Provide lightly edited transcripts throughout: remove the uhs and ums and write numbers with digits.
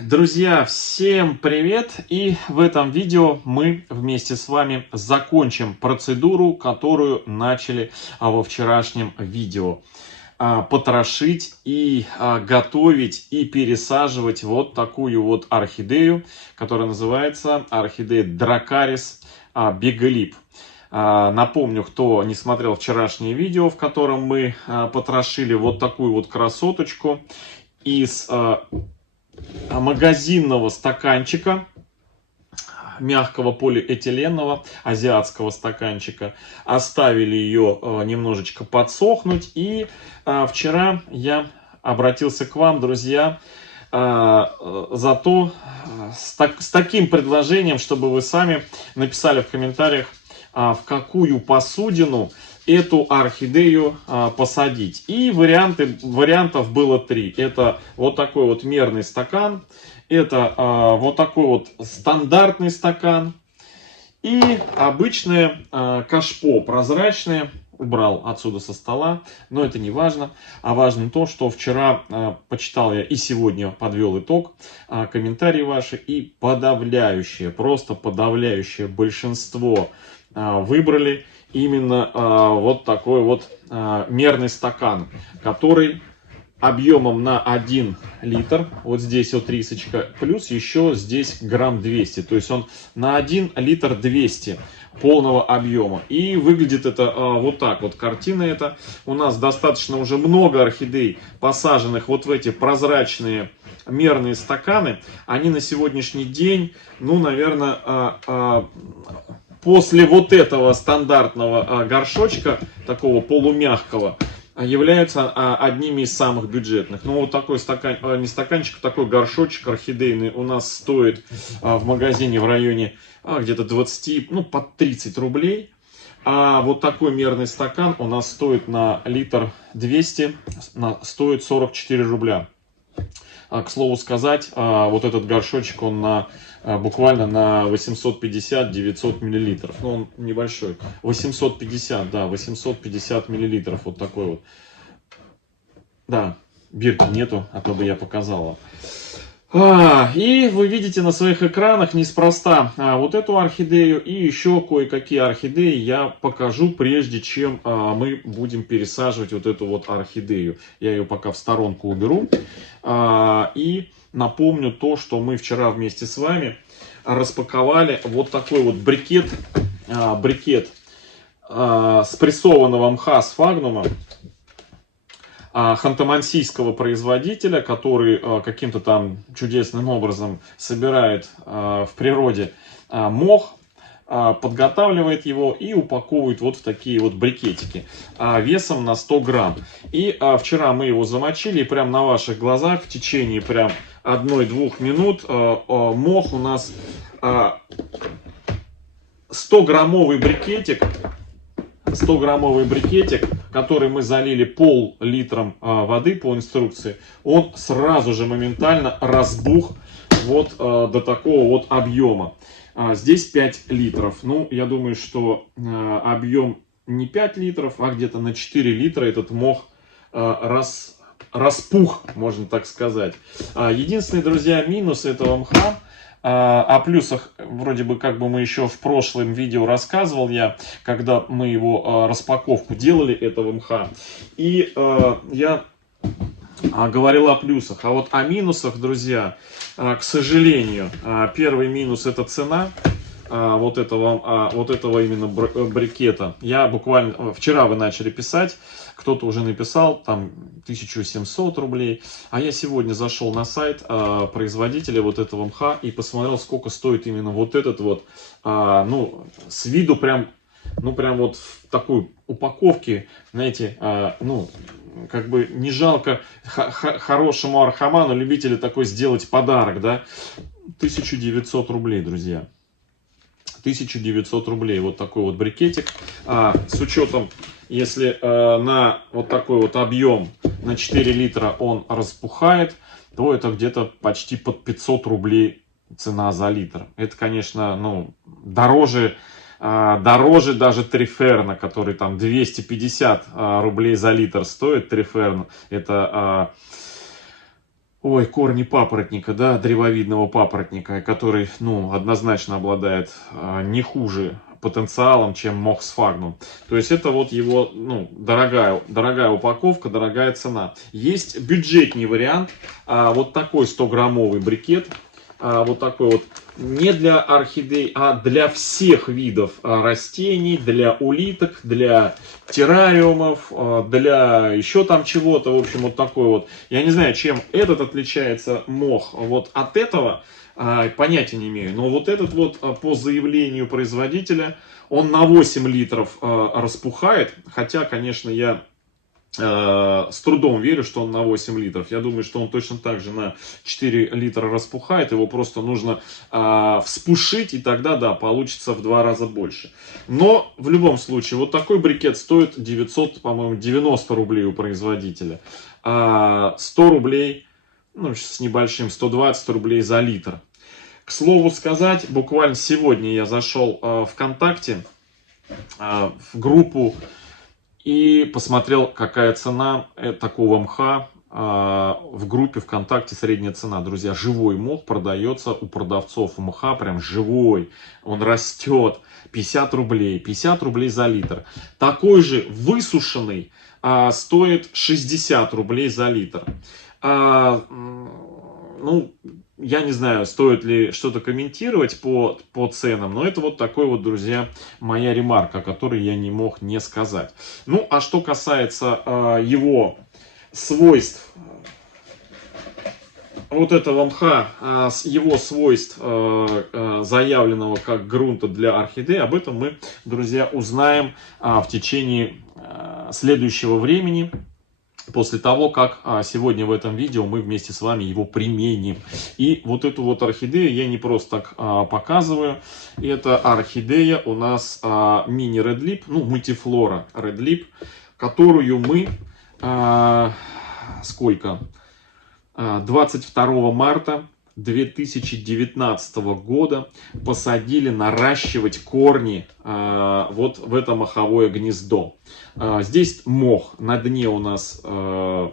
Друзья, всем привет! И в этом видео мы вместе с вами закончим процедуру, которую начали во вчерашнем видео. Потрошить и готовить и пересаживать вот такую вот орхидею, которая называется орхидея Дракарис Беголип. Напомню, кто не смотрел вчерашнее видео, в котором мы потрошили вот такую вот красоточку из магазинного стаканчика, мягкого полиэтиленового, азиатского стаканчика. Оставили ее немножечко подсохнуть. И вчера я обратился к вам, друзья, с таким предложением, чтобы вы сами написали в комментариях, в какую посудину эту орхидею посадить. И вариантов было 3. Это вот такой вот мерный стакан, это вот такой вот стандартный стакан и обычное кашпо прозрачное. Убрал отсюда со стола, но это не важно. А важно то, что вчера почитал я и сегодня подвел итог, комментарии ваши, и просто подавляющее большинство выбрали именно вот такой вот мерный стакан, который объемом на 1 литр, вот здесь вот рисочка, плюс еще здесь грамм 200, то есть он на 1 литр 200 полного объема. И выглядит это вот так вот, картина эта. У нас достаточно уже много орхидей, посаженных вот в эти прозрачные мерные стаканы. Они на сегодняшний день, ну, наверное, после вот этого стандартного горшочка, такого полумягкого, являются одними из самых бюджетных. Ну, вот такой стакан, не стаканчик, а такой горшочек орхидейный у нас стоит в магазине в районе где-то 20, ну, под 30 рублей. А вот такой мерный стакан у нас стоит на литр 200, стоит 44 рубля. К слову сказать, вот этот горшочек, он буквально на 850-900 миллилитров. Ну, он небольшой. 850, да, 850 миллилитров. Вот такой вот. Да, бирки нету, а то бы я показала. И вы видите на своих экранах неспроста вот эту орхидею и еще кое-какие орхидеи я покажу, прежде чем мы будем пересаживать вот эту вот орхидею. Я ее пока в сторонку уберу. И напомню то, что мы вчера вместе с вами распаковали вот такой вот брикет спрессованного мха сфагнума ханты-мансийского производителя, который каким-то там чудесным образом собирает в природе мох, подготавливает его и упаковывает вот в такие вот брикетики весом на 100 грамм. И вчера мы его замочили, и прям на ваших глазах в течение прям 1-2 минут мох у нас 100-граммовый брикетик, который мы залили пол-литром воды по инструкции, он сразу же моментально разбух вот до такого вот объема. Здесь 5 литров. Ну, я думаю, что объем не 5 литров, а где-то на 4 литра этот мох распух, можно так сказать. Единственный, друзья, минус этого мха, о плюсах вроде бы как бы мы еще в прошлом видео рассказывал я, когда мы его распаковку делали, этого мха. И я говорил о плюсах. А вот о минусах, друзья, к сожалению, первый минус — это цена вот этого именно брикета. Я буквально вчера вы начали писать, кто-то уже написал там 1700 рублей, а я сегодня зашел на сайт производителя вот этого мха и посмотрел, сколько стоит именно вот этот вот, ну, с виду прям, ну, прям вот в такой упаковке, знаете, ну, как бы не жалко хорошему архаману, любителю такой сделать подарок, да, 1900 рублей, друзья. 1900 рублей вот такой вот брикетик. С учетом, если на вот такой вот объем на 4 литра он распухает, то это где-то почти под 500 рублей цена за литр. Это, конечно, ну, дороже даже Триферна, который там 250 рублей за литр стоит. Триферн — это ой, корни папоротника, да, древовидного папоротника, который, ну, однозначно обладает не хуже потенциалом, чем мох сфагнум. То есть это вот его, ну, дорогая упаковка, дорогая цена. Есть бюджетный вариант, вот такой 100-граммовый брикет, вот такой вот, не для орхидей, а для всех видов растений, для улиток, для террариумов, для еще там чего-то. В общем, вот такой вот. Я не знаю, чем этот отличается мох вот от этого, понятия не имею. Но вот этот вот по заявлению производителя, он на 8 литров распухает. Хотя, конечно, я с трудом верю, что он на 8 литров. Я думаю, что он точно так же на 4 литра распухает. Его просто нужно вспушить, и тогда, да, получится в 2 раза больше. Но в любом случае, вот такой брикет стоит 900, по-моему, 90 рублей у производителя. 100 рублей, ну, с небольшим, 120 рублей за литр. К слову сказать, буквально сегодня я зашел в ВКонтакте, в группу, и посмотрел, какая цена такого мха в группе ВКонтакте. Средняя цена, друзья. Живой мох продается у продавцов мха, прям живой. Он растет. 50 рублей. 50 рублей за литр. Такой же высушенный стоит 60 рублей за литр. Ну, я не знаю, стоит ли что-то комментировать по ценам, но это вот такой вот, друзья, моя ремарка, которую я не мог не сказать. Ну, а что касается его свойств, вот этого мха, его свойств, заявленного как грунта для орхидей, об этом мы, друзья, узнаем в течение следующего времени. После того, как сегодня в этом видео мы вместе с вами его применим. И вот эту вот орхидею я не просто так показываю. Это орхидея у нас мини Red Lip, ну, мультифлора Red Lip, которую мы 22 марта 2019 года посадили наращивать корни вот в это моховое гнездо. Здесь мох на дне у нас, я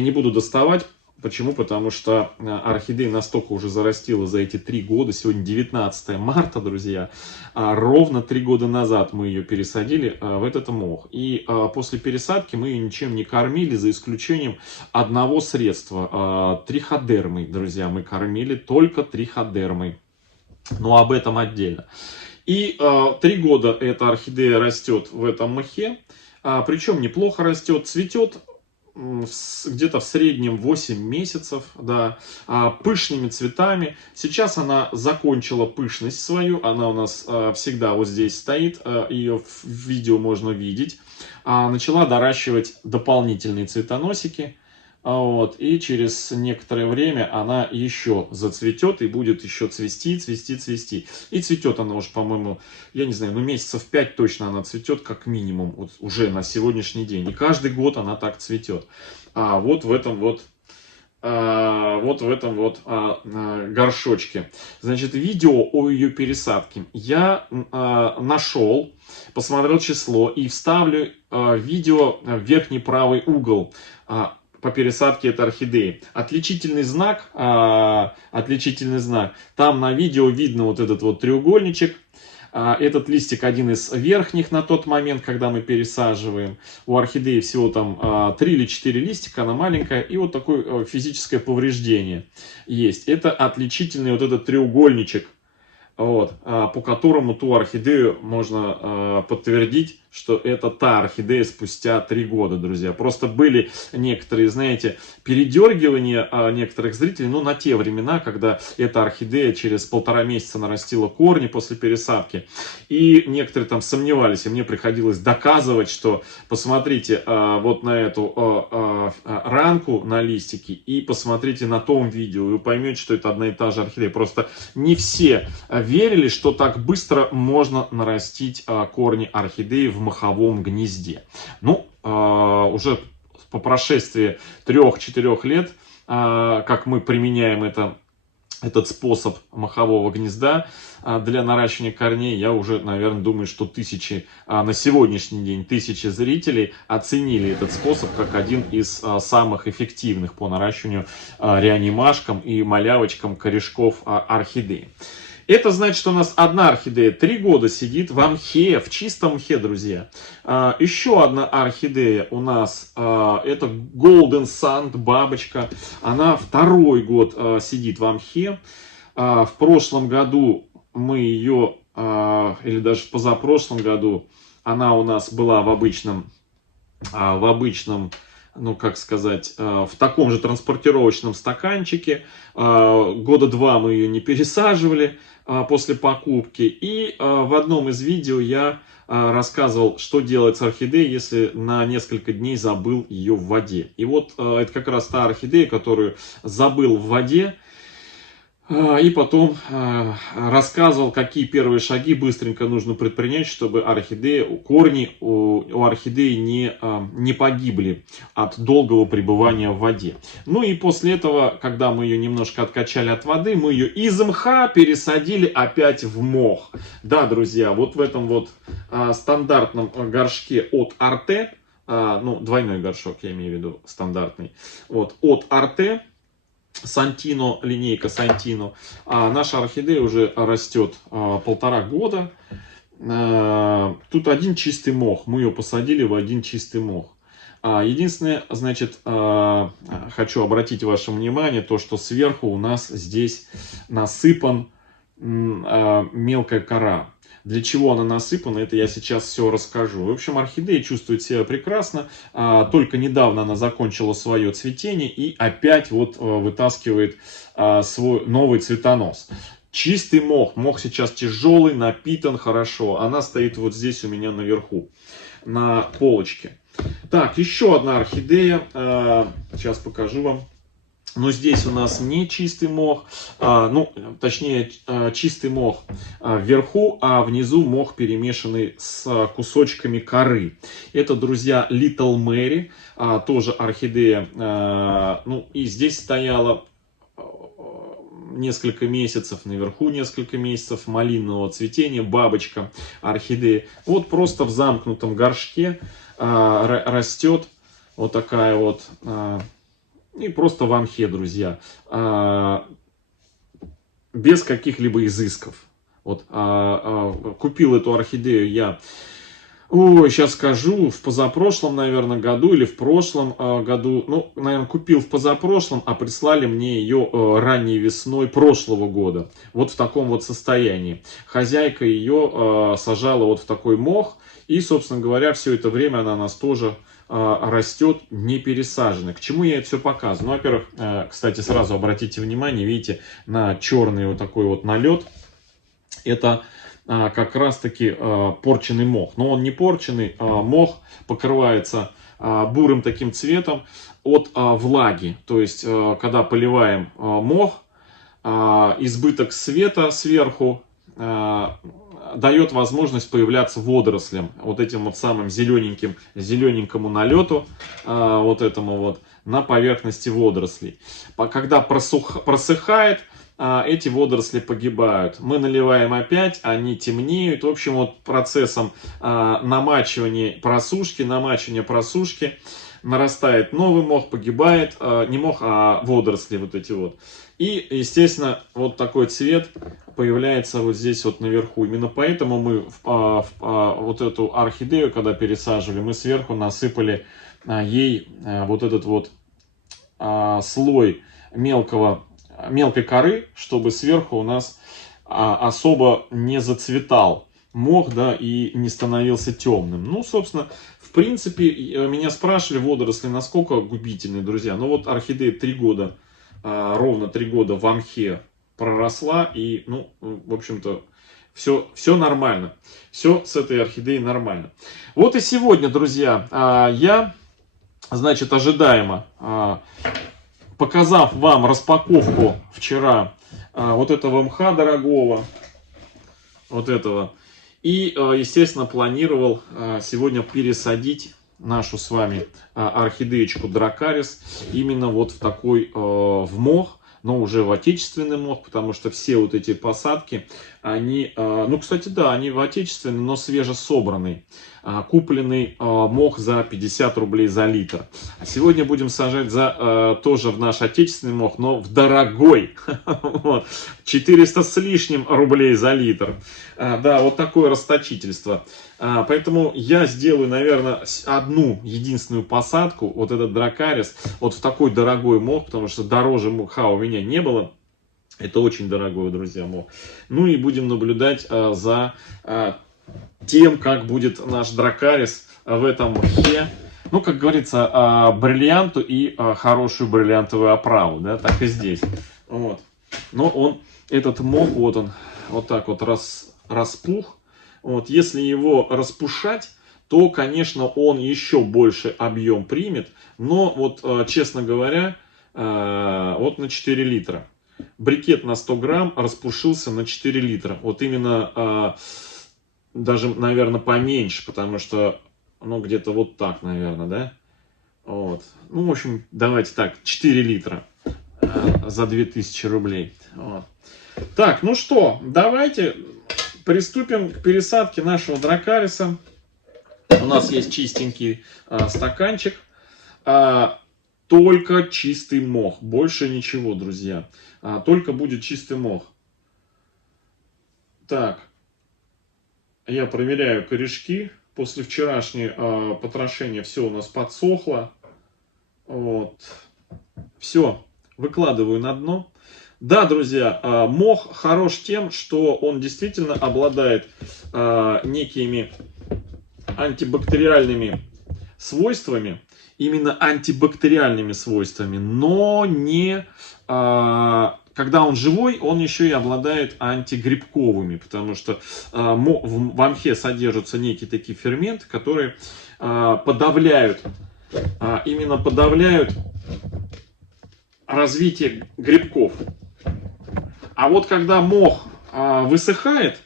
не буду доставать. Почему? Потому что орхидея настолько уже зарастила за эти 3 года. Сегодня 19 марта, друзья. Ровно 3 года назад мы ее пересадили в этот мох. И после пересадки мы ее ничем не кормили, за исключением одного средства. Триходермой, друзья. Мы кормили только триходермой. Но об этом отдельно. И 3 года эта орхидея растет в этом мохе. Причем неплохо растет, цветет где-то в среднем 8 месяцев, да, пышными цветами. Сейчас она закончила пышность свою, она у нас всегда вот здесь стоит, ее в видео можно видеть. Начала доращивать дополнительные цветоносики. Вот, и через некоторое время она еще зацветет и будет еще цвести, цвести, цвести. И цветет она уже, по-моему, я не знаю, ну месяцев 5 точно она цветет, как минимум, вот, уже на сегодняшний день. И каждый год она так цветет. Вот в этом вот, горшочке. Значит, видео о ее пересадке я нашел, посмотрел число и вставлю видео в верхний правый угол по пересадке этой орхидеи. Отличительный знак, там на видео видно вот этот вот треугольничек. Этот листик один из верхних на тот момент, когда мы пересаживаем. У орхидеи всего там 3 или 4 листика, она маленькая. И вот такое физическое повреждение есть. Это отличительный вот этот треугольничек, вот, по которому ту орхидею можно подтвердить, что это та орхидея спустя 3 года, друзья. Просто были некоторые, знаете, передергивания некоторых зрителей, ну, на те времена, когда эта орхидея через 1,5 месяца нарастила корни после пересадки. И некоторые там сомневались, и мне приходилось доказывать, что посмотрите вот на эту ранку на листике и посмотрите на том видео, и вы поймете, что это одна и та же орхидея. Просто не все верили, что так быстро можно нарастить корни орхидеи в моховом гнезде. Ну, уже по прошествии 3-4 лет, как мы применяем это этот способ махового гнезда для наращивания корней, я уже, наверное, думаю, что на сегодняшний день тысячи зрителей оценили этот способ как один из самых эффективных по наращиванию реанимашкам и малявочкам корешков орхидеи. Это значит, что у нас одна орхидея 3 года сидит в мхе, в чистом мхе, друзья. Еще одна орхидея у нас, это Golden Sun, бабочка. Она 2-й год сидит в мхе. В прошлом году мы ее, или даже в позапрошлом году, она у нас была в обычном, ну, как сказать, в таком же транспортировочном стаканчике. Года 2 мы ее не пересаживали после покупки. И в одном из видео я рассказывал, что делать с орхидеей, если на несколько дней забыл ее в воде. И вот это как раз та орхидея, которую забыл в воде. И потом рассказывал, какие первые шаги быстренько нужно предпринять, чтобы корни у орхидеи не погибли от долгого пребывания в воде. Ну и после этого, когда мы ее немножко откачали от воды, мы ее из мха пересадили опять в мох. Да, друзья, вот в этом вот стандартном горшке от Arte, ну, двойной горшок, я имею в виду, стандартный, вот, от Arte, Сантино, линейка Сантино. Наша орхидея уже растет 1,5 года. Тут один чистый мох. Мы ее посадили в один чистый мох. Единственное, значит, хочу обратить ваше внимание, то, что сверху у нас здесь насыпан мелкая кора. Для чего она насыпана, это я сейчас все расскажу. В общем, орхидея чувствует себя прекрасно. Только недавно она закончила свое цветение и опять вот вытаскивает свой новый цветонос. Чистый мох. Мох сейчас тяжелый, напитан хорошо. Она стоит вот здесь у меня наверху, на полочке. Так, еще одна орхидея. Сейчас покажу вам. Но здесь у нас не чистый мох, ну, точнее, чистый мох вверху, а внизу мох, перемешанный с кусочками коры. Это, друзья, Little Mary, тоже орхидея. Ну, и здесь стояла несколько месяцев, наверху несколько месяцев, малинового цветения, бабочка орхидеи. Вот просто в замкнутом горшке растет вот такая вот... И просто в мхе, друзья, без каких-либо изысков. Вот, купил эту орхидею я, сейчас скажу, в позапрошлом, наверное, году или в прошлом году. Ну, наверное, купил в позапрошлом, а прислали мне ее ранней весной прошлого года. Вот в таком вот состоянии. Хозяйка ее сажала вот в такой мох. И, собственно говоря, все это время она у нас тоже растет не пересаженной. К чему я это все показываю? Ну, во-первых, кстати, сразу обратите внимание, видите, на черный вот такой вот налет. Это как раз-таки порченный мох. Но он не порченный, мох покрывается бурым таким цветом от влаги. То есть, когда поливаем мох, избыток света сверху дает возможность появляться водорослям, вот этим вот самым зелененькому налету, вот этому вот, на поверхности водорослей. Когда просыхает, эти водоросли погибают. Мы наливаем опять, они темнеют. В общем, вот процессом намачивания просушки, нарастает новый мох, погибает, не мох, а водоросли вот эти вот. И, естественно, вот такой цвет появляется вот здесь вот наверху. Именно поэтому мы вот эту орхидею, когда пересаживали, мы сверху насыпали ей вот этот вот слой мелкой коры, чтобы сверху у нас особо не зацветал мох, да, и не становился темным. Ну, собственно, в принципе, меня спрашивали водоросли, насколько губительные, друзья. Ну, вот орхидея 3 года, ровно 3 года в мхе проросла, и, ну, в общем-то, все нормально. Все с этой орхидеей нормально. Вот и сегодня, друзья, я, значит, ожидаемо, показав вам распаковку вчера вот этого мха дорогого, вот этого, и, естественно, планировал сегодня пересадить нашу с вами орхидеечку Дракарис именно вот в такой в мох, но уже в отечественный мох, потому что все вот эти посадки, они, ну, кстати, да, они в отечественный, но свежесобранный. Купленный мох за 50 рублей за литр. А сегодня будем сажать тоже в наш отечественный мох, но в дорогой. 400 с лишним рублей за литр. Да, вот такое расточительство. Поэтому я сделаю, наверное, одну единственную посадку, вот этот дракарис, вот в такой дорогой мох, потому что дороже мха у меня не было. Это очень дорогой, друзья, мох. Ну и будем наблюдать за тем, как будет наш дракарис в этом мхе. Ну, как говорится, бриллианту и хорошую бриллиантовую оправу, да, так и здесь. Вот. Но этот мох, вот он, вот так вот распух. Вот, если его распушать, то, конечно, он еще больше объем примет. Но, вот, честно говоря, вот на 4 литра. Брикет на 100 грамм распушился на 4 литра. Вот именно, даже, наверное, поменьше, потому что, ну, где-то вот так, наверное, да? Вот. Ну, в общем, давайте так, 4 литра за 2000 рублей. Вот. Так, ну что, давайте приступим к пересадке нашего дракариса. У нас есть чистенький стаканчик. Только чистый мох. Больше ничего, друзья. Только будет чистый мох. Так. Я проверяю корешки. После вчерашнего потрошения все у нас подсохло. Вот. Все. Выкладываю на дно. Да, друзья, мох хорош тем, что он действительно обладает некими антибактериальными свойствами, именно антибактериальными свойствами, но не, когда он живой, он еще и обладает антигрибковыми, потому что в мхе содержатся некие такие ферменты, которые подавляют, именно подавляют развитие грибков. А вот когда мох высыхает,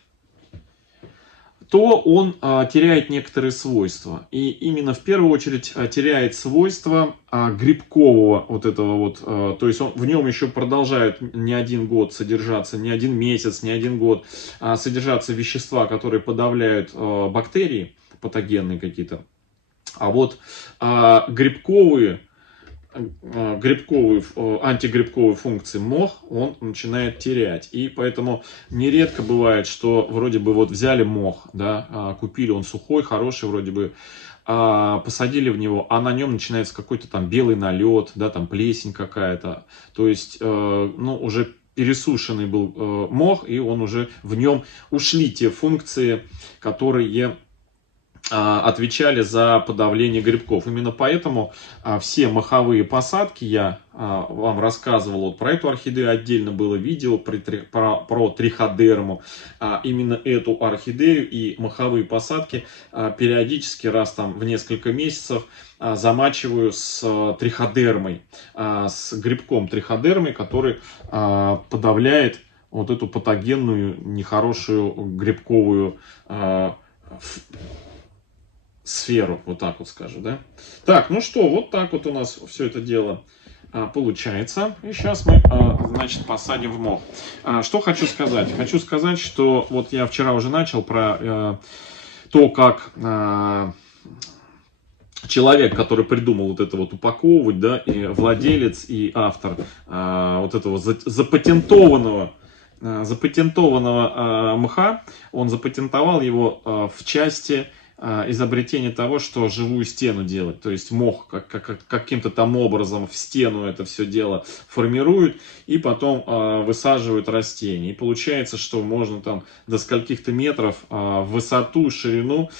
то он теряет некоторые свойства. И именно в первую очередь теряет свойства грибкового вот этого вот. То есть в нем еще продолжает не один год содержаться, не один месяц, не один год содержаться вещества, которые подавляют бактерии, патогенные какие-то. А вот антигрибковые функции мох он начинает терять. И поэтому нередко бывает, что вроде бы вот взяли мох, да, купили, он сухой, хороший вроде бы, посадили в него, а на нем начинается какой-то там белый налет, да, там плесень какая-то. То есть, ну, уже пересушенный был мох, и он уже в нем ушли те функции, которые отвечали за подавление грибков. Именно поэтому все моховые посадки, я вам рассказывал, вот про эту орхидею отдельно было видео, про триходерму. Именно эту орхидею и моховые посадки периодически раз там в несколько месяцев замачиваю с триходермой, с грибком триходермой, который подавляет вот эту патогенную, нехорошую грибковую сферу, вот так вот скажу, да. Так, ну что, вот так вот у нас все это дело получается. И сейчас мы, значит, посадим в мох. Что хочу сказать? Хочу сказать, что вот я вчера уже начал про то, как человек, который придумал вот это вот упаковывать, да, и владелец, и автор вот этого запатентованного мха, он запатентовал его в части изобретение того, что живую стену делать. То есть мох каким-то там образом в стену это все дело формирует и потом высаживают растения. И получается, что можно там до скольких-то метров в высоту, ширину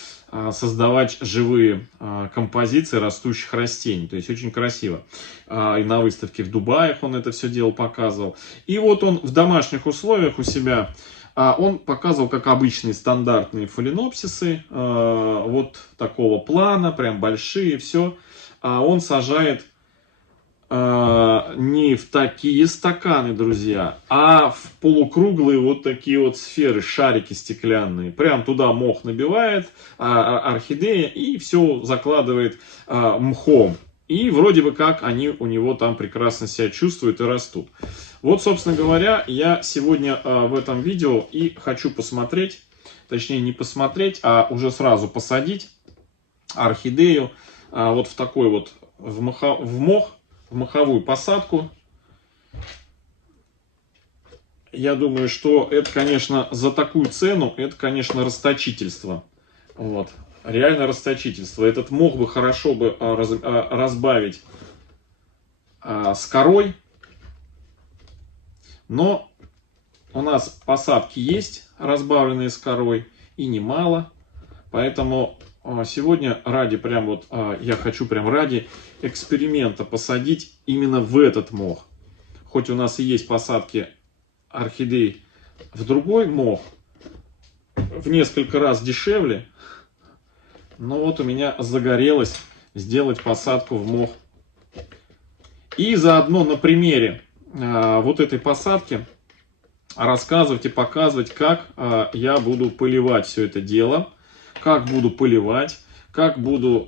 создавать живые композиции растущих растений. То есть очень красиво. И на выставке в Дубае он это все дело показывал. И вот он в домашних условиях у себя он показывал, как обычные стандартные фаленопсисы, вот такого плана, прям большие, все. Он сажает не в такие стаканы, друзья, а в полукруглые вот такие вот сферы, шарики стеклянные. Прям туда мох набивает, орхидея, и все закладывает мхом. И вроде бы как они у него там прекрасно себя чувствуют и растут. Вот, собственно говоря, я сегодня в этом видео и хочу посмотреть, точнее не посмотреть, а уже сразу посадить орхидею вот в такой вот, в моховую посадку. Я думаю, что это, конечно, за такую цену, это, конечно, расточительство. Вот. Реально расточительство. Этот мох бы хорошо бы разбавить с корой. Но у нас посадки есть, разбавленные с корой, и немало. Поэтому сегодня я хочу прям ради эксперимента посадить именно в этот мох. Хоть у нас и есть посадки орхидей в другой мох, в несколько раз дешевле, но вот у меня загорелось сделать посадку в мох. И заодно на примере вот этой посадки рассказывать и показывать, как я буду поливать все это дело, как буду поливать, как буду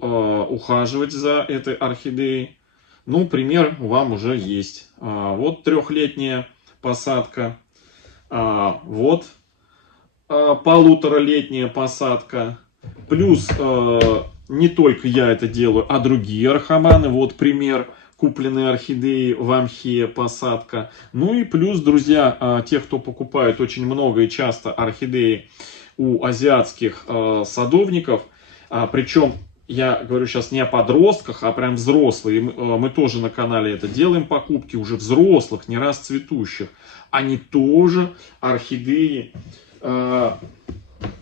ухаживать за этой орхидеей. Ну, пример вам уже есть. Вот 3-летняя посадка, вот 1,5-летняя посадка. Плюс не только я это делаю, а другие архаманы. Вот пример. Купленные орхидеи в Амхе, посадка. Ну и плюс, друзья, те, кто покупает очень много и часто орхидеи у азиатских садовников, причем я говорю сейчас не о подростках, а прям взрослые. Мы тоже на канале это делаем, покупки уже взрослых, не раз цветущих. Они тоже орхидеи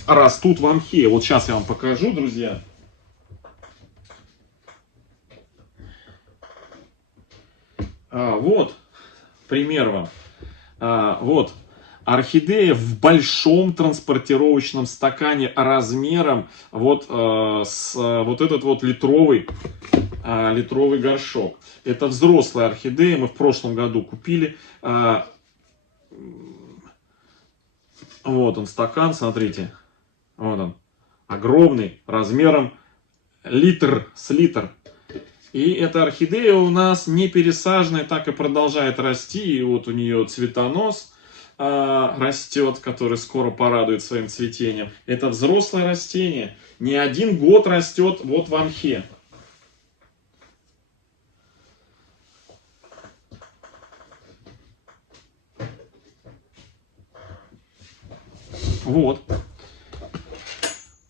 растут в Амхе. Вот сейчас я вам покажу, друзья. Вот пример вам. Вот орхидея в большом транспортировочном стакане размером вот с вот этот вот литровый горшок. Это взрослая орхидея, мы в прошлом году купили. Вот он стакан, смотрите, вот он, огромный, размером с литр. И эта орхидея у нас не пересаженная, так и продолжает расти. И вот у нее цветонос растет, который скоро порадует своим цветением. Это взрослое растение. Не 1 год растет вот в Амхе. Вот.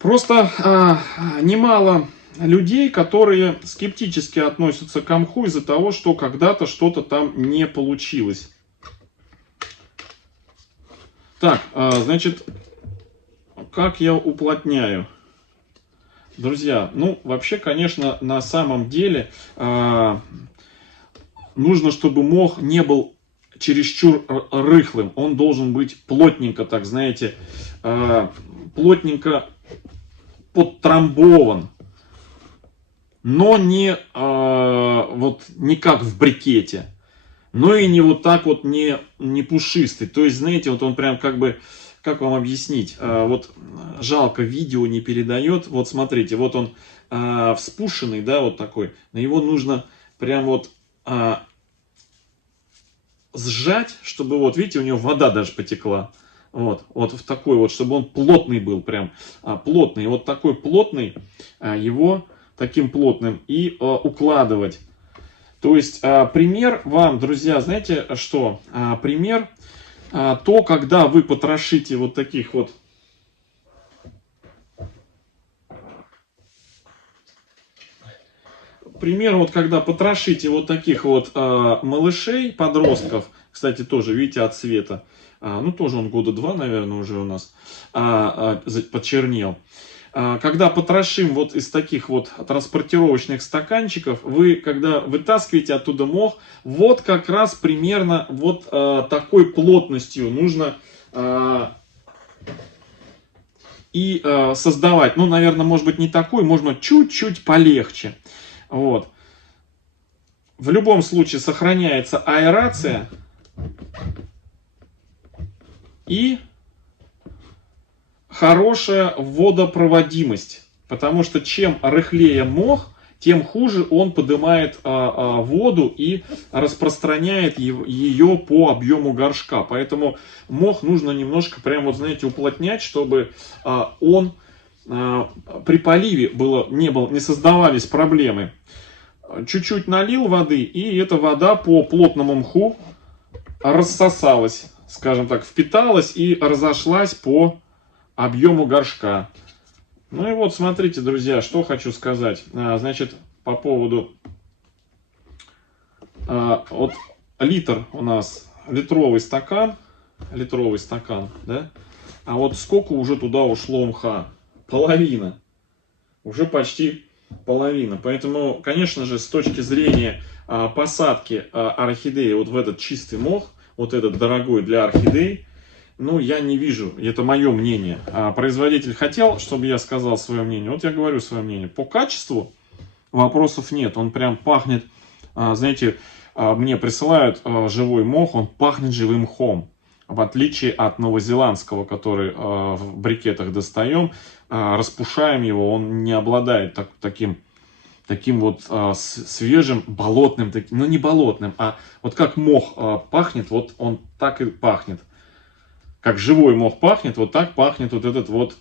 Просто немало людей, которые скептически относятся к мху из-за того, что когда-то что-то там не получилось. Так, значит, как я уплотняю? Друзья, ну, вообще, конечно, на самом деле нужно, чтобы мох не был чересчур рыхлым. Он должен быть плотненько, так знаете, плотненько подтрамбован. Но не вот не как в брикете, но и не вот так вот не пушистый. То есть, знаете, вот он прям как бы, как вам объяснить, вот жалко, видео не передает. Вот смотрите, вот он вспушенный, да, вот такой. Но его нужно прям вот сжать, чтобы вот, видите, у него вода даже потекла. Вот в такой вот, чтобы он плотный был, прям плотный. Вот такой плотный, его таким плотным и укладывать. То есть пример вам, друзья, знаете что? Пример то, когда вы потрошите вот таких вот пример, вот когда потрошите вот таких вот малышей, подростков, кстати, тоже, видите, от цвета, ну тоже он года 2, наверное, уже у нас почернел. Когда потрошим вот из таких вот транспортировочных стаканчиков, вы, когда вытаскиваете оттуда мох, вот как раз примерно вот такой плотностью нужно создавать. Ну, наверное, может быть не такой, можно чуть-чуть полегче. Вот. В любом случае сохраняется аэрация и хорошая водопроводимость. Потому что чем рыхлее мох, тем хуже он поднимает воду и распространяет ее по объему горшка. Поэтому мох нужно немножко, прям вот знаете, уплотнять, чтобы он при поливе не создавались проблемы. Чуть-чуть налил воды, и эта вода по плотному мху рассосалась, скажем так, впиталась и разошлась по объему горшка. Ну и вот, смотрите, друзья, что хочу сказать. Значит, по поводу... Вот литр у нас, литровый стакан, да? А вот сколько уже туда ушло мха? Половина. Уже почти половина. Поэтому, конечно же, с точки зрения посадки орхидеи вот в этот чистый мох, вот этот дорогой для орхидей, ну, я не вижу, это мое мнение. Производитель хотел, чтобы я сказал свое мнение, вот я говорю свое мнение. По качеству вопросов нет, он прям пахнет, знаете, мне присылают живой мох, он пахнет живым мхом. В отличие от новозеландского, который в брикетах достаем, распушаем его, он не обладает таким вот свежим, болотным, ну не болотным, а вот как мох пахнет, вот он так и пахнет. Как живой мох пахнет, вот так пахнет вот этот вот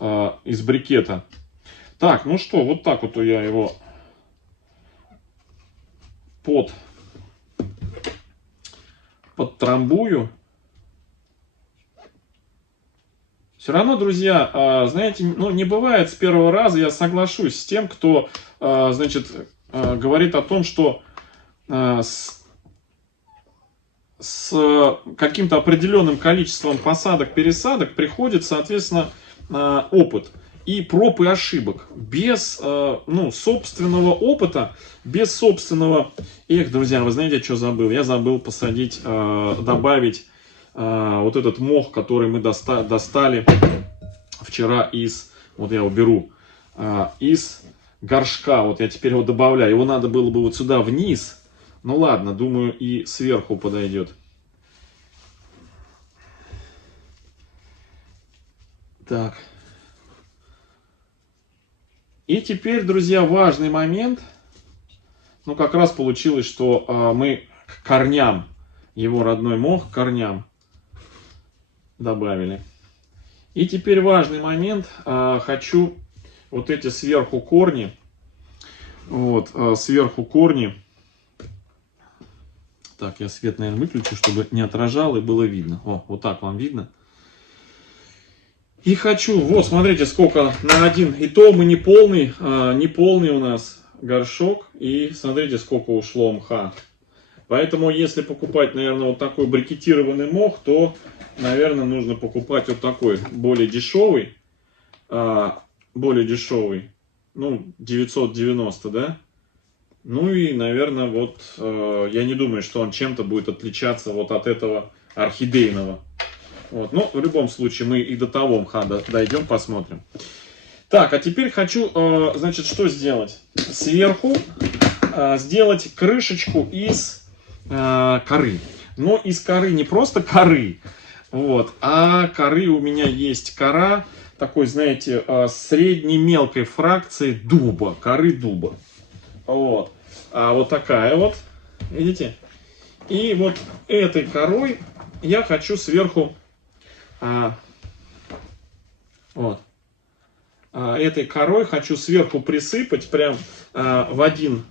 из брикета. Так, ну что, вот так вот я его подтрамбую. Все равно, друзья, знаете, ну, не бывает с первого раза, я соглашусь с тем, кто, значит, говорит о том, что с каким-то определенным количеством посадок-пересадок приходит, соответственно, опыт и проб и ошибок. Без собственного опыта, без собственного... Эх, друзья, вы знаете, что забыл? Я забыл посадить, добавить вот этот мох, который мы достали вчера из, вот я его беру, из горшка. Вот я теперь его добавляю. Его надо было бы вот сюда вниз. Ну ладно, думаю, и сверху подойдет. Так. И теперь, друзья, важный момент. Ну, как раз получилось, что мы к корням, его родной мох, к корням добавили. И теперь важный момент. Хочу вот эти сверху корни. Вот, сверху корни. Так, я свет, наверное, выключу, чтобы не отражал и было видно. О, вот так вам видно. И хочу, вот, смотрите, сколько на один. И то мы не полный у нас горшок. И смотрите, сколько ушло мха. Поэтому, если покупать, наверное, вот такой брикетированный мох, то, наверное, нужно покупать вот такой, более дешевый. Ну, 990, да? Ну и, наверное, вот, я не думаю, что он чем-то будет отличаться вот от этого орхидейного. Вот. Но в любом случае мы и до того мха дойдем, посмотрим. Так, а теперь хочу, значит, что сделать? Сверху сделать крышечку из коры. Но из коры не просто коры, вот, а коры у меня есть кора такой, знаете, средней мелкой фракции дуба, коры дуба. Вот. Вот такая вот, видите? И вот этой корой я хочу сверху, этой корой хочу сверху присыпать прям в 1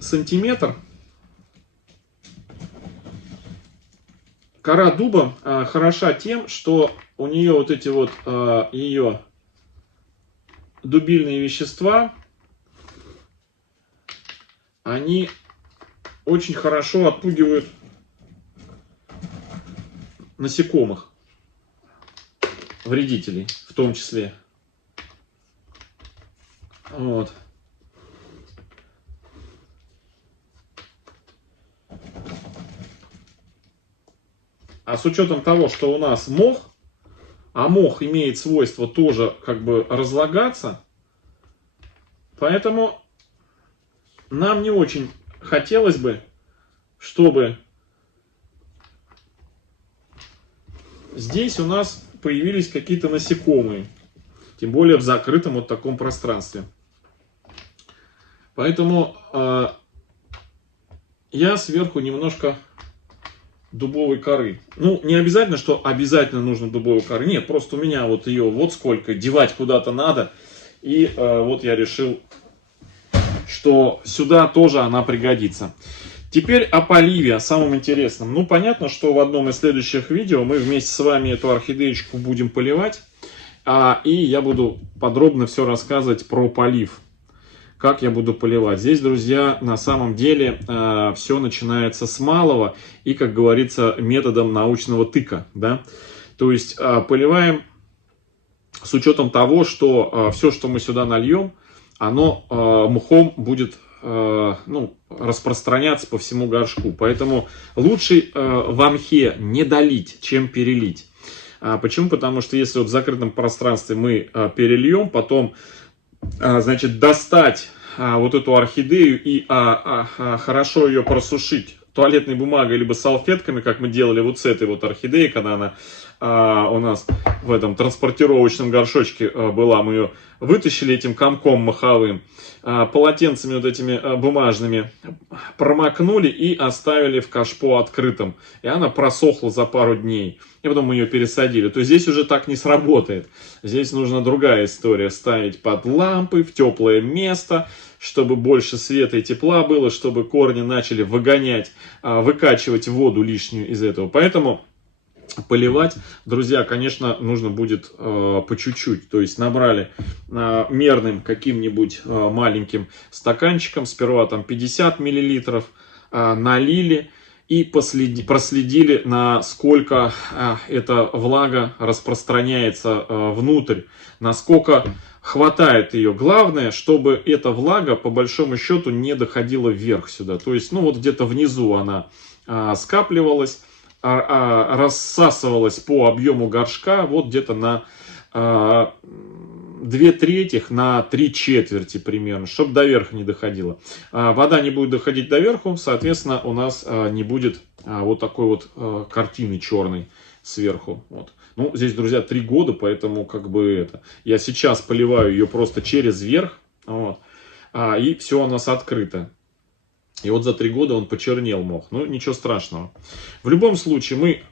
сантиметр. Кора дуба хороша тем, что у нее вот эти вот ее дубильные вещества, они очень хорошо отпугивают насекомых, вредителей в том числе. Вот. А с учетом того, что у нас мох, а мох имеет свойство тоже как бы разлагаться, поэтому нам не очень хотелось бы, чтобы здесь у нас появились какие-то насекомые, тем более в закрытом вот таком пространстве. Поэтому я сверху немножко дубовой коры. Ну, не обязательно, что обязательно нужно дубовой коры. Нет, просто у меня вот ее вот сколько, девать куда-то надо. И вот я решил, что сюда тоже она пригодится. Теперь о поливе, о самом интересном. Ну, понятно, что в одном из следующих видео мы вместе с вами эту орхидеечку будем поливать. И я буду подробно все рассказывать про полив. Как я буду поливать. Здесь, друзья, на самом деле все начинается с малого и, как говорится, методом научного тыка. Да? То есть поливаем с учетом того, что все, что мы сюда нальем, оно мхом будет распространяться по всему горшку. Поэтому лучше в мхе не долить, чем перелить. Почему? Потому что если вот в закрытом пространстве мы перельем, потом значит, достать вот эту орхидею и хорошо ее просушить туалетной бумагой либо салфетками, как мы делали вот с этой вот орхидеей, когда она у нас в этом транспортировочном горшочке была, мы ее вытащили этим комком маховым, полотенцами вот этими бумажными промокнули и оставили в кашпо открытым. И она просохла за пару дней. И потом мы ее пересадили. То есть здесь уже так не сработает. Здесь нужна другая история. Ставить под лампы в теплое место, чтобы больше света и тепла было, чтобы корни начали выгонять, выкачивать воду лишнюю из этого. Поэтому поливать, друзья, конечно, нужно будет по чуть-чуть. То есть набрали мерным каким-нибудь маленьким стаканчиком, сперва там 50 миллилитров, налили и проследили, насколько эта влага распространяется внутрь, насколько хватает ее. Главное, чтобы эта влага, по большому счету, не доходила вверх сюда. То есть, ну вот где-то внизу она скапливалась, рассасывалась по объему горшка вот где-то на 2/3, на 3/4 примерно, чтобы до верха не доходила. Вода не будет доходить до верху, соответственно, у нас не будет вот такой вот картины черной сверху. Вот. Ну, здесь, друзья, 3 года, поэтому как бы это... Я сейчас поливаю ее просто через верх, вот, и все у нас открыто. И вот за 3 года он почернел мох. Ну, ничего страшного. В любом случае, мы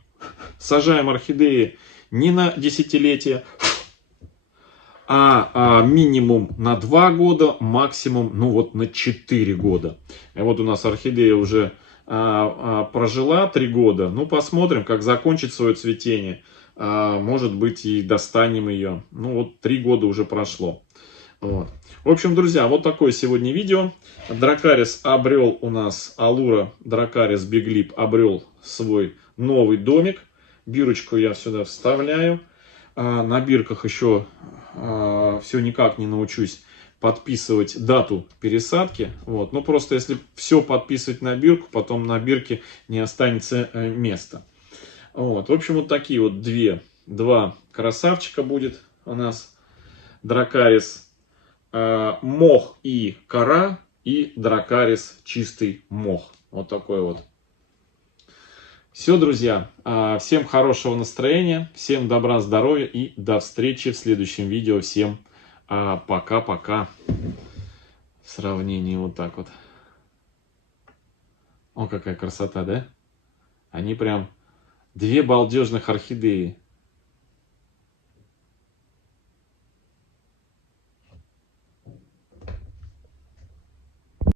сажаем орхидеи не на десятилетие, минимум на 2 года, максимум, ну вот на 4 года. И вот у нас орхидея уже прожила 3 года. Ну, посмотрим, как закончит свое цветение. Может быть, и достанем ее. Ну, вот 3 года уже прошло. Вот. В общем, друзья, вот такое сегодня видео. Дракарис обрел у нас, Алура Дракарис Биглип обрел свой новый домик. Бирочку я сюда вставляю. На бирках еще все никак не научусь подписывать дату пересадки. Вот. Ну, просто если все подписывать на бирку, потом на бирке не останется места. Вот. В общем, вот такие вот два красавчика будет у нас. Дракарис мох и кора, и Дракарис чистый мох. Вот такой вот. Все, друзья. Всем хорошего настроения, всем добра, здоровья и до встречи в следующем видео. Всем пока-пока. В сравнении вот так вот. О, какая красота, да? Они прям 2 балдежных орхидеи.